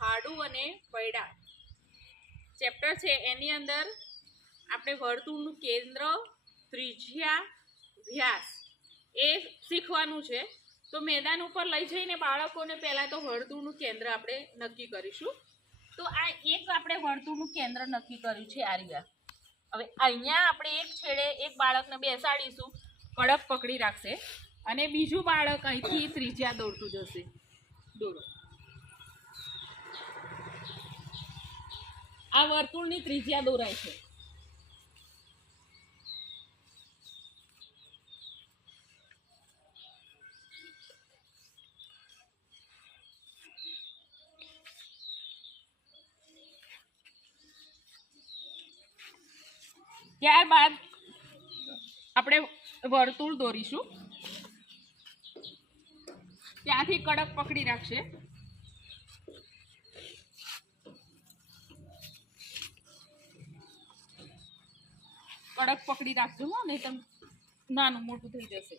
હાડું અને પૈડા. ચેપ્ટર છે એની અંદર આપણે વર્તુળનું કેન્દ્ર, ત્રિજ્યા, વ્યાસ એ શીખવાનું છે. તો મેદાન ઉપર લઈ જઈને બાળકોને પહેલાં તો વર્તુળનું કેન્દ્ર આપણે નક્કી કરીશું. તો આ એક આપણે વર્તુળનું કેન્દ્ર નક્કી કર્યું છે આર્યા. હવે અહીંયા આપણે એક છેડે એક બાળકને બેસાડીશું. કડક પકડી રાખશે. અને બીજું બાળક અહીંથી ત્રિજ્યા દોડતું જશે. દોડો આ વર્તુળની ત્રિજ્યા દોરાય છે. ત્યારબાદ આપણે વર્તુળ દોરીશું. ત્યાંથી કડક પકડી રાખશે. કડક પકડી રાખજો હો નહીં નાનું મોટું થઈ જશે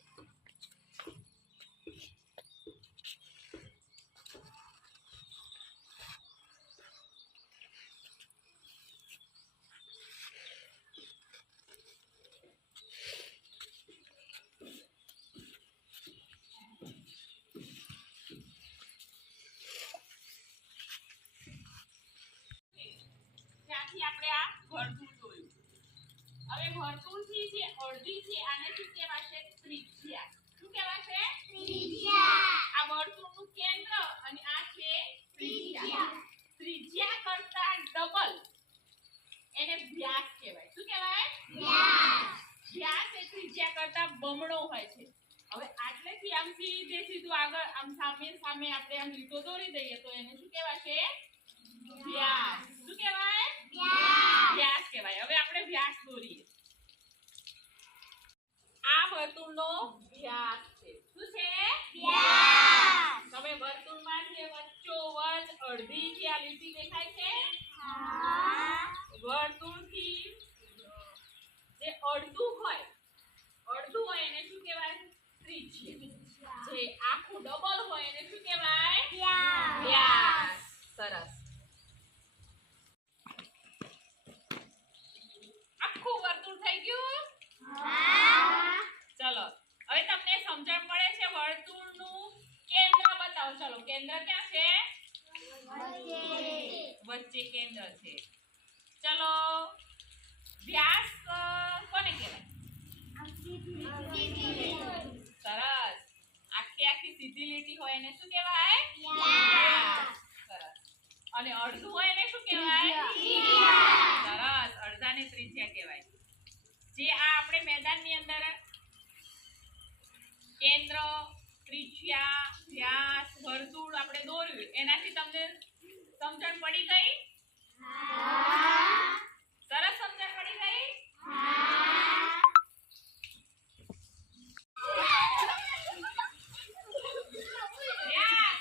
ત્યાંથી આપણે આ વર્તુળ દોર્યું હવે વર્તુળથી જે અડધી છે આને શું કહેવાશે? ત્રિજ્યા. શું કહેવાશે? આ વર્તુળનું કેન્દ્ર અને આ છે ત્રિજ્યા. ત્રિજ્યા. કરતા ડબલ. એને વ્યાસ કહેવાય. શું કહેવાય? વ્યાસ. એ ત્રિજ્યા કરતા બમણો હોય છે. હવે આટલેથી આમ સીધે સીધું આગળ આમ સામે સામે આપણે આમ લીટો દોરી દઈએ તો એને શું કહેવાશે વ્યાસ શું કહેવાય વ્યાસ કહેવાય હવે આપણે વ્યાસ દોરીએ આ વર્તુળનો વ્યાસ છે. શું છે? તમે વર્તુળમાં જે વચ્ચોવચ અડધી આ લીટી દેખાય છે? વર્તુળથી જે અડધું હોય અડધું હોય એને શું કહેવાય? ત્રિજ્યા. જે આખું ડબલ હોય એને શું કહેવાય વ્યાસ સરસ આખું વર્તુળ થઈ ગયું ચલો હવે તમને સમજણ પડે છે વર્તુળનું કેન્દ્ર બતાવો ચલો કેન્દ્ર ક્યાં છે? વચ્ચે કેન્દ્ર છે. ચલો, વ્યાસ કોને કહેવાય? સરસ. આખી આખી સીધી લીટી હોય એને શું કહેવાય? સરસ અને અડધું હોય એને શું કહેવાય? સરસ. અડધાની ત્રિજ્યા કહેવાય. જે આ આપણે મેદાનની અંદર, કેન્દ્ર ત્રિજ્યા વ્યાસ વર્તુળ આપણે દોર્યું એનાથી તમને સમજણ પડી ગઈ? સરસ સમજણ પડી ગઈ? વ્યાસ.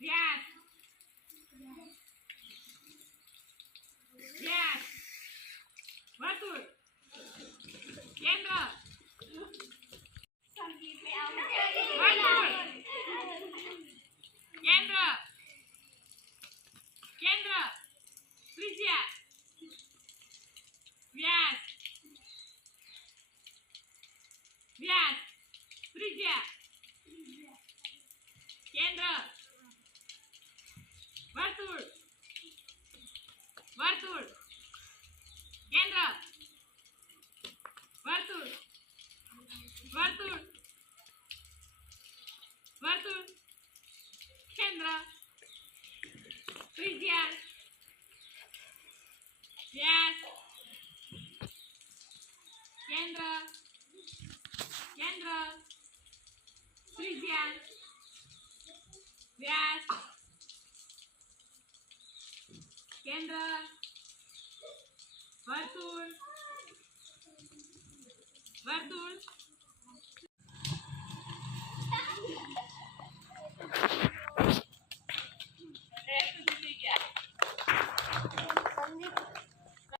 Yes. Yes. Betul. Kendra. Betul. Kendra. Kendra. Please yes. Yes. Yes. Please. Kendra. વર્તુળ. વર્તુળ. કેન્દ્ર. વર્તુળ. વર્તુળ. વર્તુળ. કેન્દ્ર. ત્રિજ્યા. વ્યાસ. કેન્દ્ર. કેન્દ્ર. ત્રિજ્યા. વ્યાસ. Kendra, Bartul, Bartul.